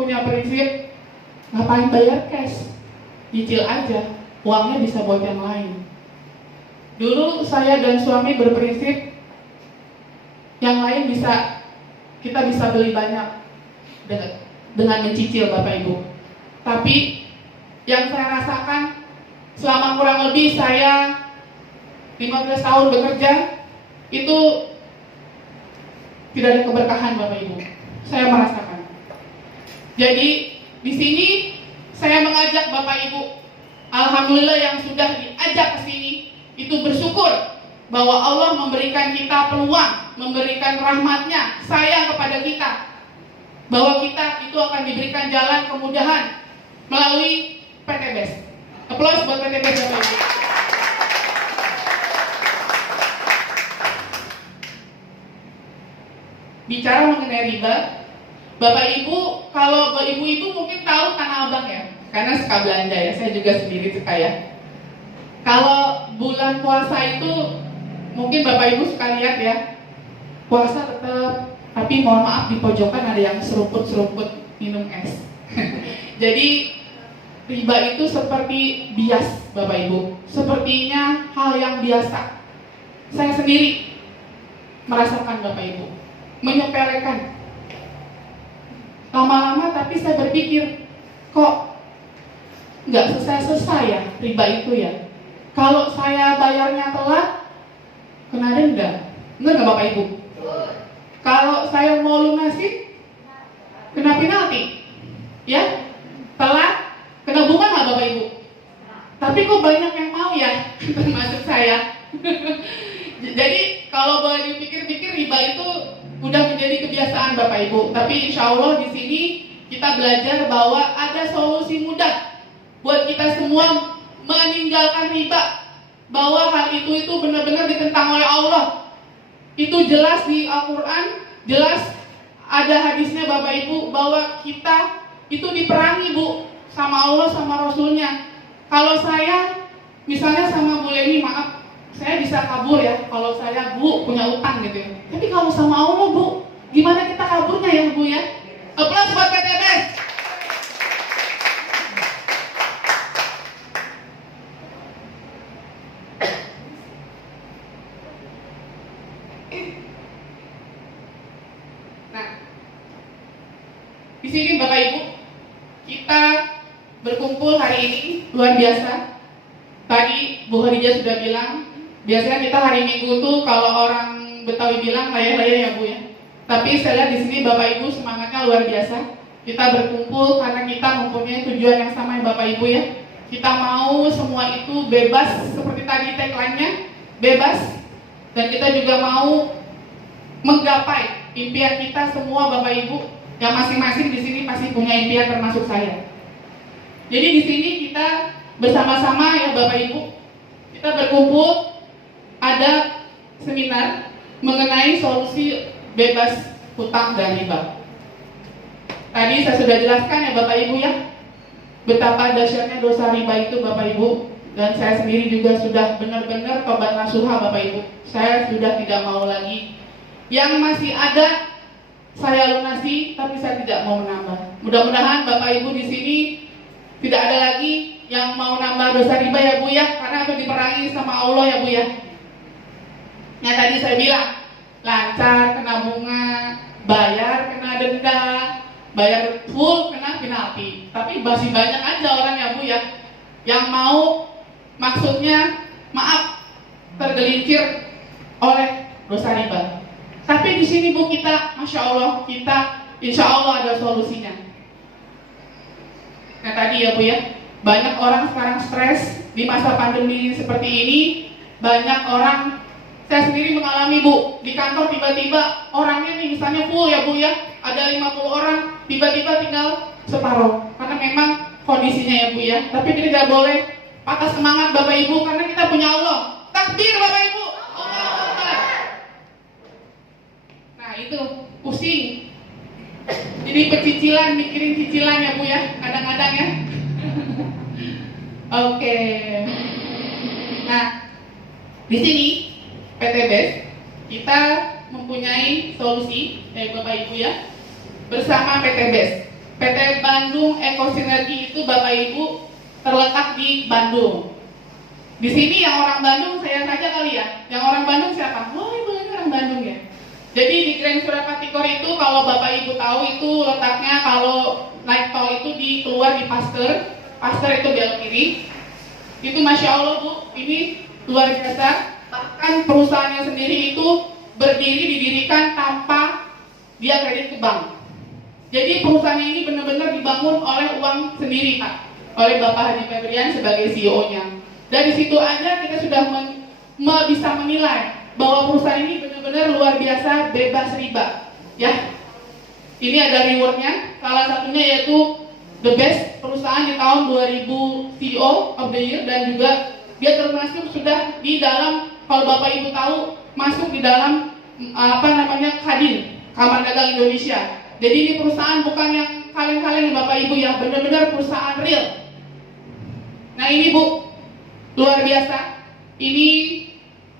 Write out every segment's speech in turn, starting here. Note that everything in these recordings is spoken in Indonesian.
punya prinsip, ngapain bayar cash? Cicil aja, uangnya bisa buat yang lain. Dulu saya dan suami berprinsip, yang lain kita bisa beli banyak dengan mencicil Bapak Ibu. Tapi yang saya rasakan selama kurang lebih saya 15 tahun bekerja, itu tidak ada keberkahan Bapak Ibu. Saya merasakan. Jadi di sini saya mengajak Bapak Ibu, alhamdulillah yang sudah diajak ke sini itu bersyukur bahwa Allah memberikan kita peluang, memberikan rahmatnya, sayang kepada kita, bahwa kita itu akan diberikan jalan kemudahan melalui PTBes. Aplaus buat PTBes Bapak Ibu. Bicara mengenai riba, Bapak Ibu, kalau ibu-ibu mungkin tahu Tanah Abang ya, karena suka belanja ya, saya juga sendiri suka ya. Kalau bulan puasa itu, mungkin Bapak Ibu suka lihat ya, puasa tetap, tapi mohon maaf di pojokan ada yang seruput-seruput minum es. Jadi riba itu seperti bias Bapak Ibu, sepertinya hal yang biasa. Saya sendiri merasakan Bapak Ibu, menyepelekan. Lama-lama tapi saya berpikir, kok nggak selesai-selesai ya riba itu ya. Kalau saya bayarnya telat, kena denda. Benar nggak Bapak Ibu? Kalau saya mau lunasin, kena penalti. Ya, telat, kena bunga nggak Bapak Ibu? Tapi kok banyak yang mau ya, termasuk saya. Jadi kalau boleh dipikir-pikir, riba itu udah menjadi kebiasaan Bapak Ibu. Tapi insya Allah di sini kita belajar bahwa ada solusi mudah buat kita semua meninggalkan riba. Bahwa hal itu benar-benar ditentang oleh Allah. Itu jelas di Al-Quran, jelas ada hadisnya Bapak Ibu, bahwa kita itu diperangi Bu sama Allah sama Rasulnya. Kalau saya misalnya sama Bu Leni, maaf, saya bisa kabur ya kalau saya Bu punya utang gitu ya. Tapi kalau sama Allah Bu, gimana kita kaburnya ya Bu ya? Aplaus buat PTBes. Nah, di sini Bapak Ibu, kita berkumpul hari ini luar biasa. Tadi Bu Khadijah sudah bilang, biasanya kita hari Minggu tuh kalau orang Betawi bilang layar-layar ya Bu ya. Tapi saya lihat di sini Bapak Ibu semangatnya luar biasa. Kita berkumpul karena kita mempunyai tujuan yang sama ya Bapak Ibu ya. Kita mau semua itu bebas, seperti tadi tagline-nya, bebas. Dan kita juga mau menggapai impian kita semua Bapak Ibu, yang masing-masing di sini pasti punya impian termasuk saya. Jadi di sini kita bersama-sama ya Bapak Ibu, kita berkumpul ada seminar mengenai solusi bebas hutang dan riba. Tadi saya sudah jelaskan ya Bapak Ibu ya, betapa dahsyatnya dosa riba itu Bapak Ibu. Dan saya sendiri juga sudah benar-benar tobat nasuha Bapak Ibu. Saya sudah tidak mau lagi. Yang masih ada saya lunasi, tapi saya tidak mau menambah. Mudah-mudahan Bapak Ibu di sini tidak ada lagi yang mau nambah dosa riba ya Bu ya, karena itu diperangi sama Allah ya Bu ya. Yang tadi saya bilang, lancar kena bunga, bayar kena denda, bayar full kena penalti. Tapi masih banyak aja orang ya Bu ya, yang mau maksudnya maaf tergelincir oleh dosa riba. Tapi di sini Bu kita, masya Allah, kita insya Allah ada solusinya. Nah tadi ya Bu ya, banyak orang sekarang stres di masa pandemi seperti ini. Banyak orang, saya sendiri mengalami Bu, di kantor tiba-tiba orangnya nih misalnya full ya Bu ya, ada 50 orang, tiba-tiba tinggal separuh. Karena memang kondisinya ya Bu ya. Tapi kita tidak boleh patah semangat Bapak Ibu, karena kita punya Allah. Takbir Bapak Ibu. Nah itu pusing. Jadi pecicilan, mikirin cicilan ya Bu ya, kadang-kadang ya. Oke. Nah, di sini PTBes kita mempunyai solusi Bapak Ibu ya, bersama PTBes. PTBes Bandung Ekosinergi itu Bapak Ibu terletak di Bandung. Di sini yang orang Bandung saya saja kali ya. Yang orang Bandung siapa? Oh, Ibu ini orang Bandung ya. Jadi di Grand Surapati Core itu kalau Bapak Ibu tahu itu letaknya kalau naik tol itu keluar di Pasteur. Pasteur itu belok kiri. Itu Masya Allah Bu, ini luar biasa. Bahkan perusahaannya sendiri itu didirikan tanpa dia kredit ke bank. Jadi perusahaan ini benar-benar dibangun oleh uang sendiri Pak, oleh Bapak Haji Febrian sebagai CEO-nya. Dari situ aja kita sudah bisa menilai bahwa perusahaan ini benar-benar luar biasa, bebas riba. Ya, ini ada rewardnya. Salah satunya yaitu the best perusahaan di tahun 2000 CEO of the Year, dan juga dia termasuk sudah di dalam, kalau Bapak Ibu tahu, masuk di dalam Kadin, Kamar Dagang Indonesia. Jadi ini perusahaan bukan yang kaleng-kaleng Bapak Ibu ya, benar-benar perusahaan real. Nah ini Bu, luar biasa. Ini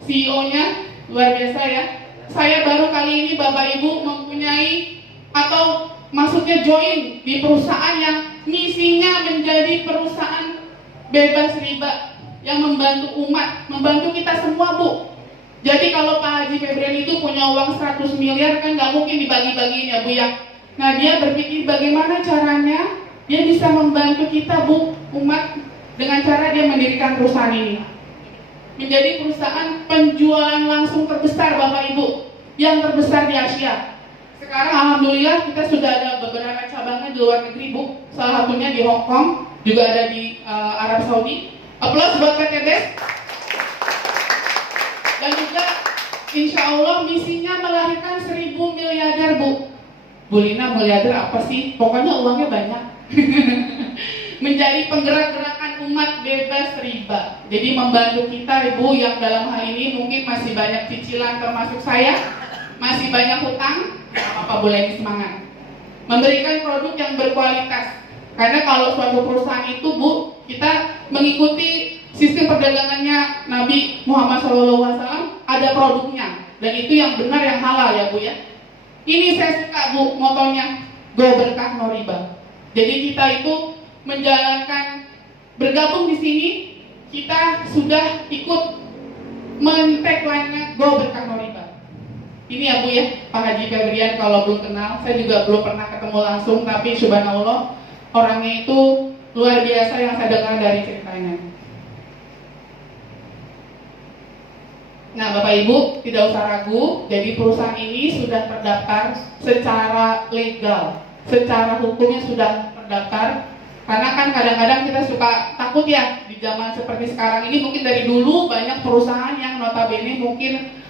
CEO-nya luar biasa ya. Saya baru kali ini Bapak Ibu mempunyai atau maksudnya join di perusahaan yang misinya menjadi perusahaan bebas riba yang membantu umat, membantu kita semua Bu. Jadi kalau Pak Haji Febrian itu punya uang 100 miliar kan nggak mungkin dibagi-bagiin ya Bu ya. Nah dia berpikir bagaimana caranya dia bisa membantu kita Bu, umat, dengan cara dia mendirikan perusahaan ini. Menjadi perusahaan penjualan langsung terbesar Bapak Ibu, yang terbesar di Asia. Sekarang Alhamdulillah kita sudah ada beberapa cabangnya di luar negeri Bu. Salah satunya di Hong Kong, juga ada di Arab Saudi. Aplaus buat PT BES. Dan juga insya Allah misinya melahirkan 1000 miliarder Bu. Bu Lina, miliarder apa sih? Pokoknya uangnya banyak. Menjadi penggerak-gerakan umat bebas riba. Jadi membantu kita Ibu yang dalam hal ini mungkin masih banyak cicilan, termasuk saya masih banyak hutang. Apa boleh ini semangat. Memberikan produk yang berkualitas. Karena kalau suatu perusahaan itu Bu, kita mengikuti sistem perdagangannya Nabi Muhammad SAW, ada produknya. Dan itu yang benar, yang halal ya Bu ya. Ini saya suka Bu, motonya Go Berkah No Riba. Jadi kita itu menjalankan, bergabung di sini, kita sudah ikut men-tagline-nya Go Berkah No Riba. Ini ya Bu ya, Pak Haji Febrian kalau belum kenal, saya juga belum pernah ketemu langsung, tapi subhanallah orangnya itu luar biasa yang saya dengar dari ceritanya. Nah Bapak Ibu tidak usah ragu, jadi perusahaan ini sudah terdaftar secara legal, secara hukumnya sudah terdaftar. Karena kan kadang-kadang kita suka takut ya di zaman seperti sekarang ini, mungkin dari dulu banyak perusahaan yang notabene mungkin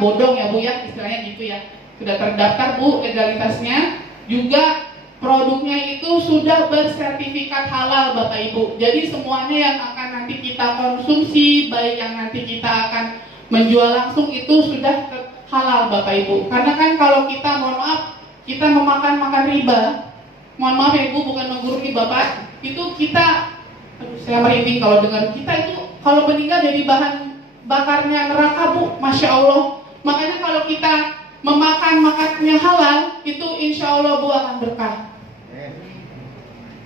bodong ya Bu ya, istilahnya gitu ya. Sudah terdaftar Bu legalitasnya, juga produknya itu sudah bersertifikat halal Bapak Ibu. Jadi semuanya yang akan nanti kita konsumsi, baik yang nanti kita akan menjual langsung itu sudah halal Bapak Ibu. Karena kan kalau kita, mohon maaf, kita makan riba, mohon maaf ya Ibu, bukan menggurui Bapak, itu kita, saya merinding kalau dengar, kita itu kalau meninggal jadi bahan bakarnya neraka Bu, Masya Allah. Makanya kalau kita makannya halal, itu insya Allah Bu akan berkah.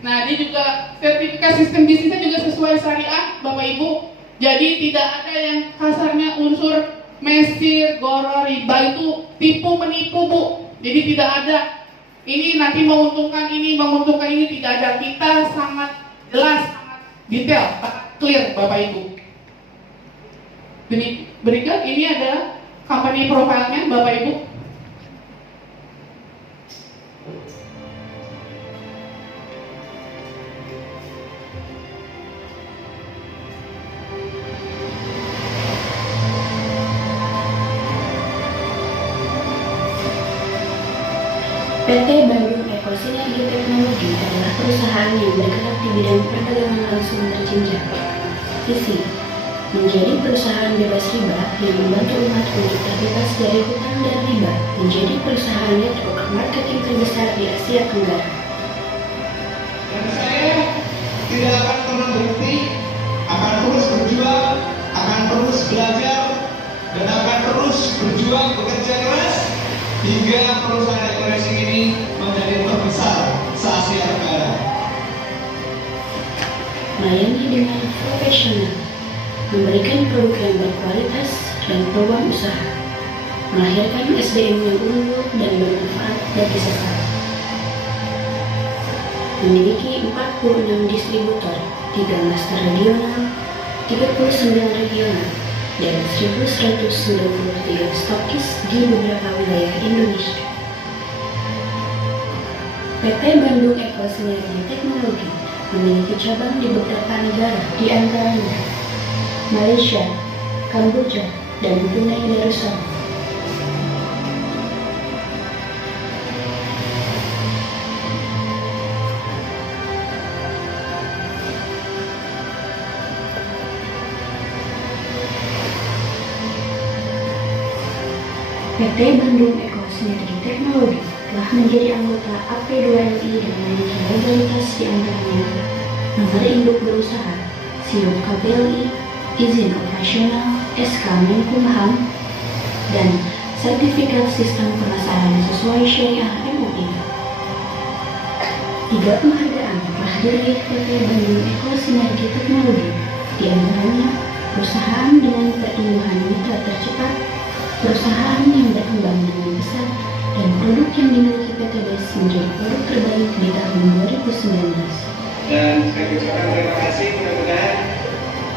Nah ini juga sertifikat sistem bisnisnya juga sesuai syariah Bapak Ibu. Jadi tidak ada yang kasarnya unsur mesir, goro, riba, itu tipu menipu Bu. Jadi tidak ada ini nanti menguntungkan ini, tidak ada. Kita sangat jelas, sangat detail, clear Bapak Ibu. Berikut ini ada company profile-nya Bapak Ibu. PT Bandung Ekosinergi Teknologi adalah perusahaan yang bergerak di bidang perdagangan langsung berjenjang. Visi: menjadi perusahaan bebas riba yang membantu umat untuk terbebas dari hutang dan riba, menjadi perusahaan network marketing terbesar di Asia Tenggara. Dan saya tidak akan pernah berhenti, akan terus berjuang, akan terus belajar, dan akan terus berjuang bekerja keras hingga perusahaan Ekoreksi ini menjadi terbesar melayani dengan profesional, memberikan produk yang berkualitas dan peluang usaha, melahirkan SDM yang unggul dan bermanfaat bagi sesama. Memiliki 46 distributor, 3 master regional, 39 regional, dan 1.193 stokis di beberapa wilayah Indonesia. PT Bandung Eko Sinergi Teknologi memiliki cabang di beberapa negara, di antaranya Malaysia, Kamboja, dan Brunei Darussalam. PT Bandung Eko Sinergi Teknologi telah menjadi anggota AP2LI dan memiliki legalitas di antaranya nomor induk berusaha, SIUP KBLI, izin operasional, SK Menkumham, dan sertifikat sistem pemasaran sesuai syariah MUI. 3 penghargaan telah diraih PT Bandung Eko Sinergi Teknologi, di antaranya perusahaan dengan pertumbuhan mitra tercepat, perusahaan yang berkembang dengan pesat, dan produk yang dimiliki PT BES menjadi produk terbaik di tahun 2019. Dan saya ucapkan terima kasih, mudah-mudahan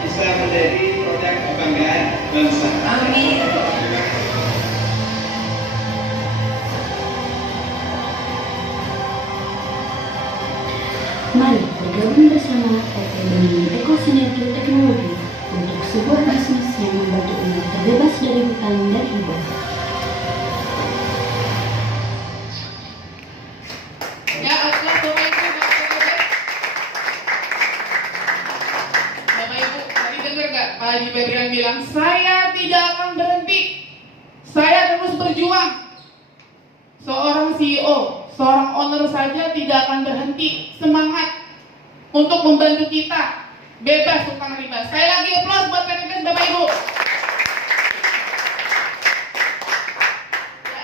bisa menjadi produk kebanggaan bangsa. Amin. Mari bergabung bersama PT Bandung Eko Sinergi Teknologi untuk sebuah bisnis yang membantu umat terbebas dari hutang dan hibah. Ya, Allah, Bapak Ibu, Bapak Ibu, tadi dengar gak Pak Haji Febrian bilang, saya tidak akan berhenti, saya terus berjuang. Seorang CEO, seorang owner saja tidak akan berhenti semangat untuk membantu kita bebas hutang riba. Sekali lagi aplaus buat PT BES, Bapak Ibu. Ya,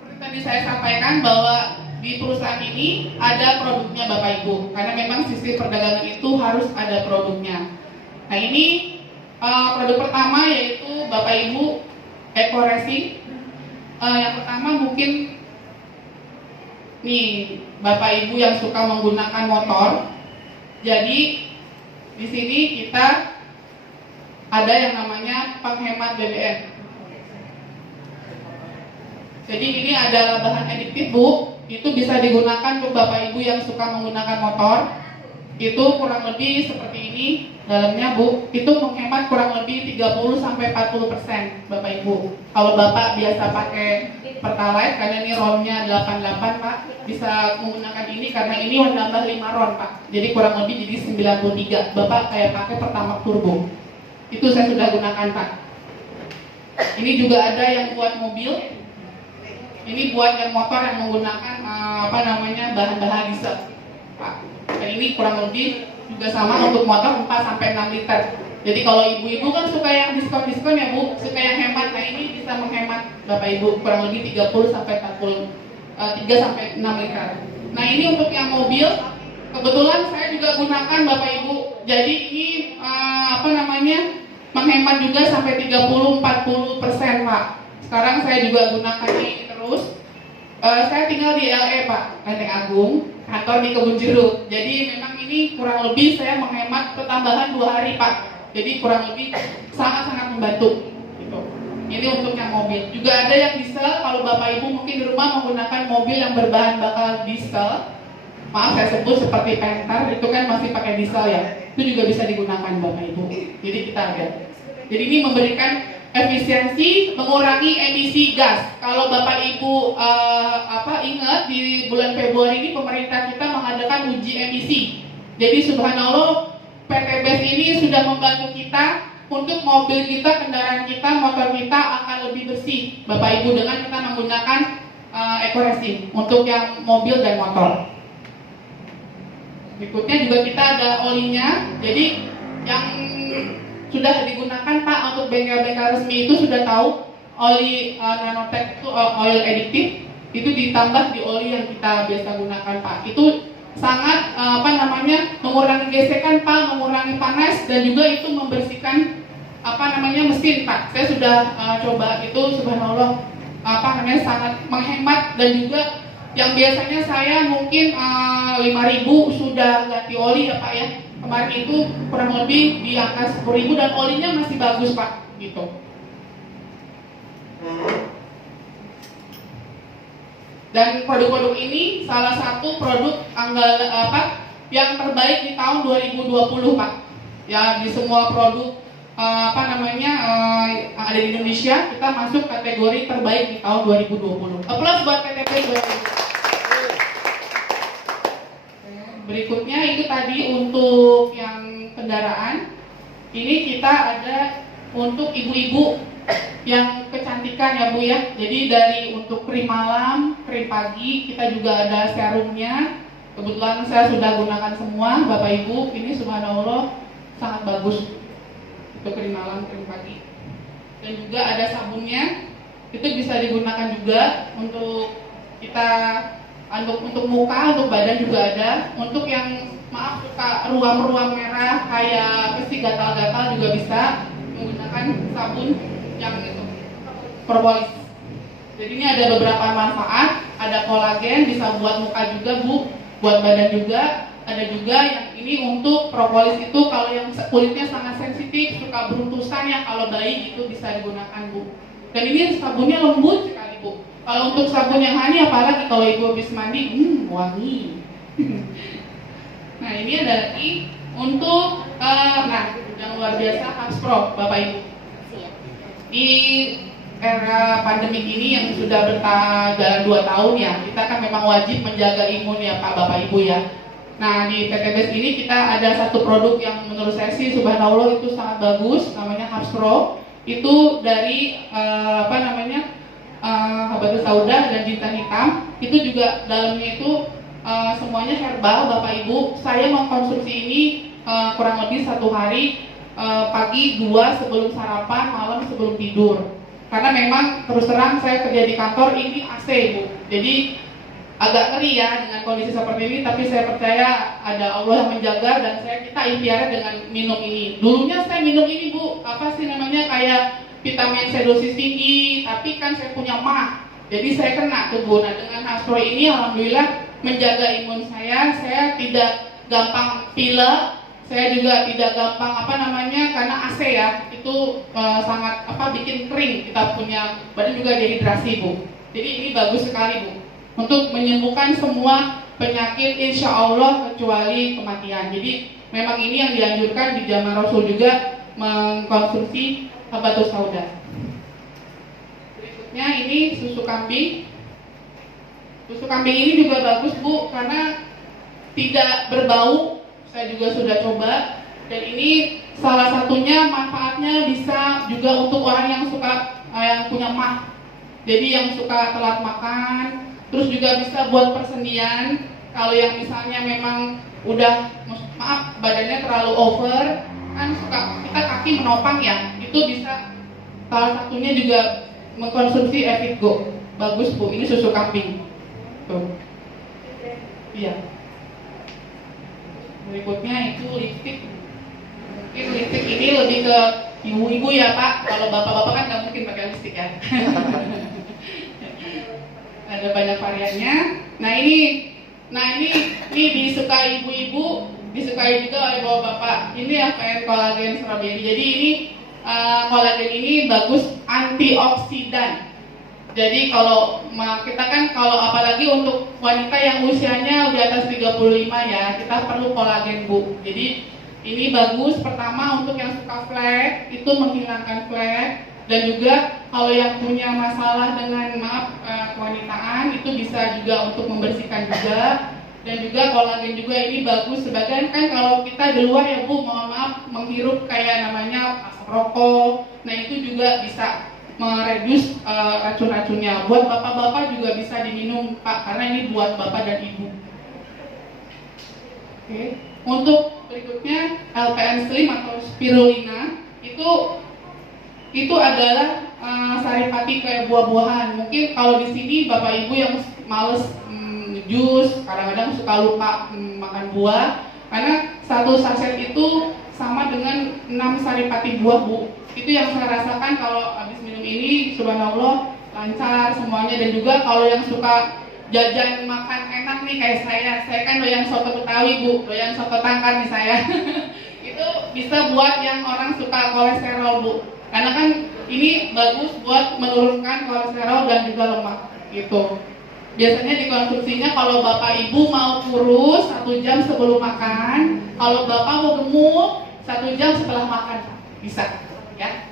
seperti tadi saya sampaikan bahwa di perusahaan ini ada produknya Bapak Ibu, karena memang sisi perdagangan itu harus ada produknya. Nah ini produk pertama yaitu Bapak Ibu Eco Racing. Yang pertama mungkin nih Bapak Ibu yang suka menggunakan motor. Jadi di sini kita ada yang namanya penghemat BBM. Jadi ini adalah bahan adiktif Bu, itu bisa digunakan untuk Bapak Ibu yang suka menggunakan motor. Itu kurang lebih seperti ini dalamnya Bu, itu menghemat kurang lebih 30-40% Bapak Ibu. Kalau Bapak biasa pakai Pertalite, karena ini RON-nya 88 Pak, bisa menggunakan ini karena ini menambah 5 RON Pak. Jadi kurang lebih jadi 93. Bapak kayak pakai Pertamax Turbo. Itu saya sudah gunakan Pak. Ini juga ada yang buat mobil. Ini buat yang motor yang menggunakan bahan-bahan diesel Pak. Dan ini kurang lebih juga sama untuk motor 4-6 liter. Jadi kalau ibu-ibu kan suka yang diskon-diskon ya Bu, suka yang hemat. Nah ini bisa menghemat Bapak Ibu kurang lebih 3-6 liter. Nah ini untuk yang mobil, kebetulan saya juga gunakan Bapak Ibu. Jadi ini menghemat juga sampai 30-40% Pak. Sekarang saya juga gunakan ini terus. Saya tinggal di LE Pak, Lenteng Agung, kantor di Kebun Jeruk. Jadi memang ini kurang lebih saya menghemat ketambahan 2 hari Pak. Jadi kurang lebih sangat-sangat membantu. Gitu. Ini untuk yang mobil. Juga ada yang diesel. Kalau Bapak Ibu mungkin di rumah menggunakan mobil yang berbahan bakar diesel, maaf saya sebut seperti Panther, itu kan masih pakai diesel ya. Itu juga bisa digunakan Bapak Ibu. Jadi kita ada. Jadi ini memberikan efisiensi, mengurangi emisi gas. Kalau Bapak Ibu ingat di bulan Februari ini pemerintah kita mengadakan uji emisi. Jadi subhanallah PT BES ini sudah membantu kita untuk mobil kita, kendaraan kita, motor kita akan lebih bersih Bapak Ibu dengan kita menggunakan Eco Racing untuk yang mobil dan motor. Berikutnya juga kita ada olinya. Jadi yang sudah digunakan Pak untuk bengkel-bengkel resmi itu sudah tahu oli Nanotech itu oil additive, itu ditambah di oli yang kita biasa gunakan Pak. Itu sangat mengurangi gesekan Pak, mengurangi panas, dan juga itu membersihkan mesin Pak. Saya sudah coba itu, subhanallah sangat menghemat, dan juga yang biasanya saya mungkin 5.000 sudah ganti oli ya Pak ya. Kemarin itu kurang lebih di angka 10.000 dan olinya masih bagus Pak gitu. Dan produk-produk ini salah satu produk yang terbaik di tahun 2020 Pak. Ya, di semua produk yang ada di Indonesia kita masuk kategori terbaik di tahun 2020. Aplaus buat PTP 2020. Berikutnya itu tadi untuk yang kendaraan. Ini kita ada untuk ibu-ibu yang kecantikan ya Bu ya. Jadi dari untuk krim malam, krim pagi, kita juga ada serumnya. Kebetulan saya sudah gunakan semua Bapak Ibu. Ini subhanallah sangat bagus untuk krim malam, krim pagi. Dan juga ada sabunnya. Itu bisa digunakan juga untuk kita untuk muka, untuk badan juga ada. Untuk yang suka ruam-ruam merah kayak gatal-gatal juga bisa menggunakan sabun yang itu propolis. Jadi ini ada beberapa manfaat, ada kolagen, bisa buat muka juga Bu, buat badan juga. Ada juga yang ini untuk propolis itu kalau yang kulitnya sangat sensitif, suka beruntusan ya, kalau bayi itu bisa digunakan Bu. Dan ini sabunnya lembut sekali Bu. Kalau untuk sabun yang honey apalagi kalau ibu habis mandi, wangi. Nah ini ada lagi untuk yang luar biasa Hapspro Bapak Ibu. Di era pandemik ini yang sudah berjalan 2 tahun ya, kita kan memang wajib menjaga imun ya Pak Bapak Ibu ya. Nah di PTBes ini kita ada satu produk yang menurut saya sih subhanallah itu sangat bagus, namanya Hapspro. Itu dari habatus sauda dan jintan hitam. Itu juga dalamnya itu semuanya herbal Bapak Ibu. Saya mengkonsumsi ini kurang lebih 1 hari, pagi 2 sebelum sarapan, malam sebelum tidur. Karena memang terus terang saya kerja di kantor ini AC Bu. Jadi agak ngeri ya dengan kondisi seperti ini, tapi saya percaya ada Allah yang menjaga dan kita ikhtiar dengan minum ini. Dulunya saya minum ini Bu, kayak vitamin C dosis tinggi, tapi kan saya punya mah. Jadi saya kena tuh Bu. Nah dengan Hapspro ini alhamdulillah menjaga imun saya tidak gampang pilek. Saya juga tidak gampang karena AC ya itu sangat bikin kering, kita punya badan juga dehidrasi Bu. Jadi ini bagus sekali Bu untuk menyembuhkan semua penyakit insya Allah kecuali kematian. Jadi memang ini yang dianjurkan di zaman Rasul juga mengkonsumsi habatus sauda. Berikutnya ini susu kambing. Susu kambing ini juga bagus Bu karena tidak berbau. Saya juga sudah coba, dan ini salah satunya manfaatnya bisa juga untuk orang yang yang punya mah. Jadi yang suka telat makan, terus juga bisa buat persendian. Kalau yang misalnya memang udah badannya terlalu over, kan suka kita kaki menopang ya, itu bisa salah satunya juga mengkonsumsi Evitgo. Bagus Bu, ini susu kambing. Tuh. Iya. Berikutnya itu lipstik. Mungkin lipstik ini lebih ke ibu-ibu ya Pak. Kalau bapak-bapak kan nggak mungkin pakai lipstik ya. Ada banyak variannya. Nah ini disukai ibu-ibu, disukai juga oleh bapak-bapak. Ini APN kolagen strawberry. Jadi ini kolagen ini bagus antioksidan. Jadi kalau kita kan apalagi untuk wanita yang usianya di atas 35 ya, kita perlu kolagen Bu. Jadi ini bagus pertama untuk yang suka flek, itu menghilangkan flek, dan juga kalau yang punya masalah dengan kewanitaan itu bisa juga untuk membersihkan juga. Dan juga kolagen juga ini bagus sebagian kan kalau kita di luar ya Bu, mohon maaf menghirup kayak namanya asap rokok. Nah itu juga bisa meredus racun-racunnya. Buat bapak-bapak juga bisa diminum Pak, karena ini buat bapak dan ibu. Oke. Untuk berikutnya LPN Slim atau spirulina itu adalah saripati kayak buah-buahan. Mungkin kalau di sini bapak ibu yang males jus, kadang-kadang suka lupa makan buah. Karena satu sachet itu sama dengan 6 saripati buah, Bu. Itu yang saya rasakan kalau habis minum ini, subhanallah, lancar semuanya. Dan juga kalau yang suka jajan makan enak nih kayak saya kan doyan soto Betawi, Bu, doyan soto tangkar nih saya. Itu bisa buat yang orang suka kolesterol, Bu. Karena kan ini bagus buat menurunkan kolesterol dan juga lemak gitu. Biasanya dikonsumsinya kalau bapak ibu mau kurus 1 jam sebelum makan, kalau bapak mau gemuk 1 jam setelah makan, bisa ya.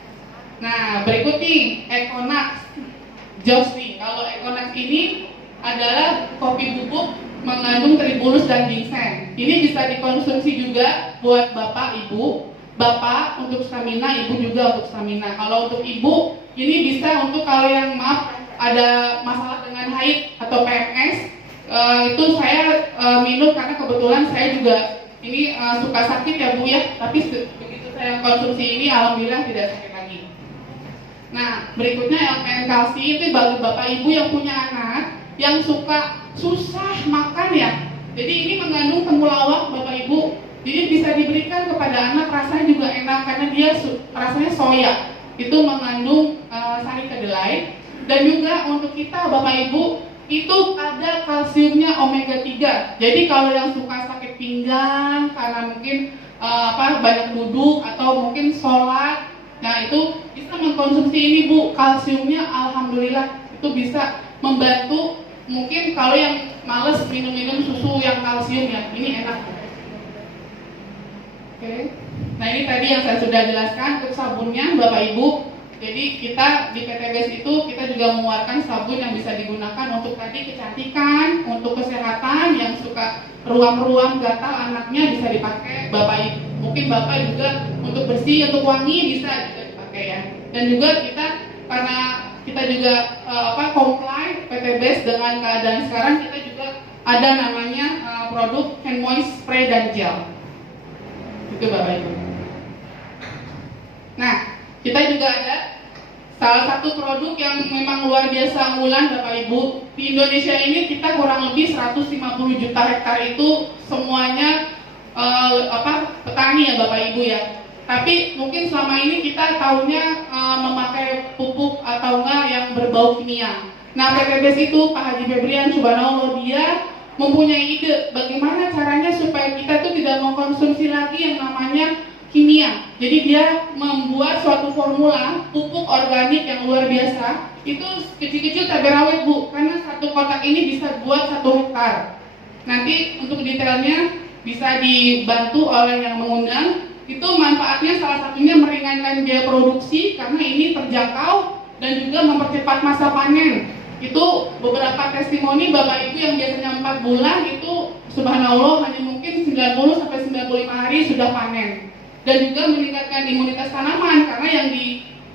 Nah berikut nih Econax Joss nih. Kalau Econax ini adalah kopi bubuk mengandung tribulus dan ginseng. Ini bisa dikonsumsi juga buat bapak ibu. Bapak untuk stamina, ibu juga untuk stamina. Kalau untuk ibu ini bisa untuk kalau yang maaf ada masalah dengan haid atau PMS, itu saya minum karena kebetulan saya juga ini suka sakit ya Bu ya, tapi begitu saya konsumsi ini alhamdulillah tidak sakit lagi. Nah berikutnya LPN kalsi itu bagi bapak ibu yang punya anak yang suka susah makan ya. Jadi ini mengandung temulawak bapak ibu, jadi bisa diberikan kepada anak, rasanya juga enak karena dia rasanya soya, itu mengandung sari kedelai. Dan juga untuk kita Bapak Ibu itu ada kalsiumnya omega 3. Jadi kalau yang suka sakit pinggang karena mungkin banyak duduk atau mungkin sholat, nah itu bisa mengkonsumsi ini Bu. Kalsiumnya alhamdulillah itu bisa membantu. Mungkin kalau yang males minum-minum susu yang kalsium ya, ini enak. Oke. Nah ini tadi yang saya sudah jelaskan untuk sabunnya Bapak Ibu. Jadi kita di PTBS itu kita juga mengeluarkan sabun yang bisa digunakan untuk tadi kecantikan, untuk kesehatan, yang suka ruam-ruam gatal anaknya bisa dipakai Bapak Ibu. Mungkin Bapak juga untuk bersih, untuk wangi bisa juga dipakai ya. Dan juga kita karena kita juga comply PTBS dengan keadaan sekarang, kita juga ada namanya produk hand moist spray dan gel. Itu Bapak Ibu. Nah, kita juga ada salah satu produk yang memang luar biasa unggulan Bapak Ibu. Di Indonesia ini kita kurang lebih 150 juta hektar itu semuanya petani ya Bapak Ibu ya. Tapi mungkin selama ini kita tahunya memakai pupuk atau enggak yang berbau kimia. Nah PTBS itu Pak Haji Febrian subhanallah dia mempunyai ide bagaimana caranya supaya kita tuh tidak mengkonsumsi lagi yang namanya kimia. Jadi dia membuat suatu formula pupuk organik yang luar biasa. Itu kecil-kecil cabai rawit Bu, karena satu kotak ini bisa buat 1 hektar. Nanti untuk detailnya bisa dibantu oleh yang mengundang. Itu manfaatnya salah satunya meringankan biaya produksi karena ini terjangkau dan juga mempercepat masa panen. Itu beberapa testimoni Bapak Ibu yang biasanya 4 bulan itu subhanallah hanya mungkin 90 sampai 95 hari sudah panen. Dan juga meningkatkan imunitas tanaman karena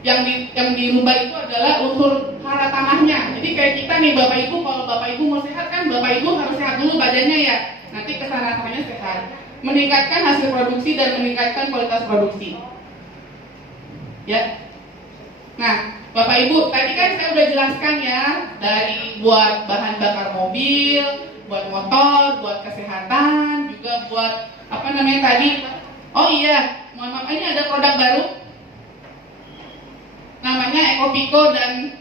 yang dirubah itu adalah unsur hara tanahnya. Jadi kayak kita nih Bapak Ibu, kalau Bapak Ibu mau sehat kan Bapak Ibu harus sehat dulu badannya ya. Nanti kesana tanahnya sehat. Meningkatkan hasil produksi dan meningkatkan kualitas produksi. Ya. Nah, Bapak Ibu, tadi kan saya udah jelaskan ya, dari buat bahan bakar mobil, buat motor, buat kesehatan, juga buat tadi. Oh iya, mohon maaf, ini ada produk baru namanya Ecopico dan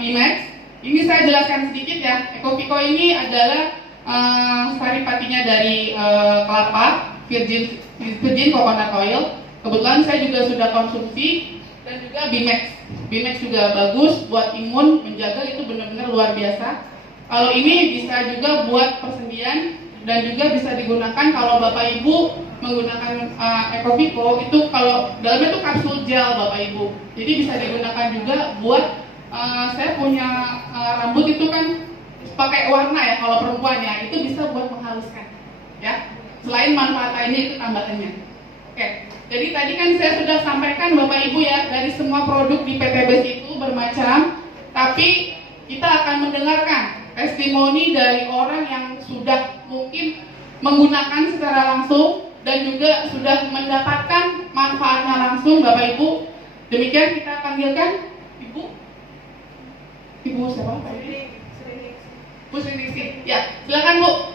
Bimax. Ini saya jelaskan sedikit ya. Ecopico ini adalah saripatinya dari kelapa, virgin coconut oil. Kebetulan saya juga sudah konsumsi. Dan juga Bimax. Bimax juga bagus buat imun, menjaga, itu benar-benar luar biasa. Kalau ini bisa juga buat persendian dan juga bisa digunakan kalau Bapak Ibu menggunakan Ecopico itu kalau dalamnya itu kapsul gel Bapak Ibu. Jadi bisa digunakan juga buat saya punya rambut itu kan pakai warna ya kalau perempuan ya, itu bisa buat menghaluskan ya. Selain manfaat lainnya itu tambahannya. Oke. Jadi tadi kan saya sudah sampaikan Bapak Ibu ya, dari semua produk di PTBS itu bermacam, tapi kita akan mendengarkan testimoni dari orang yang sudah mungkin menggunakan secara langsung dan juga sudah mendapatkan manfaatnya langsung Bapak Ibu. Demikian kita panggilkan Ibu siapa? Bu Sri Ningsih. Ya, silakan Bu.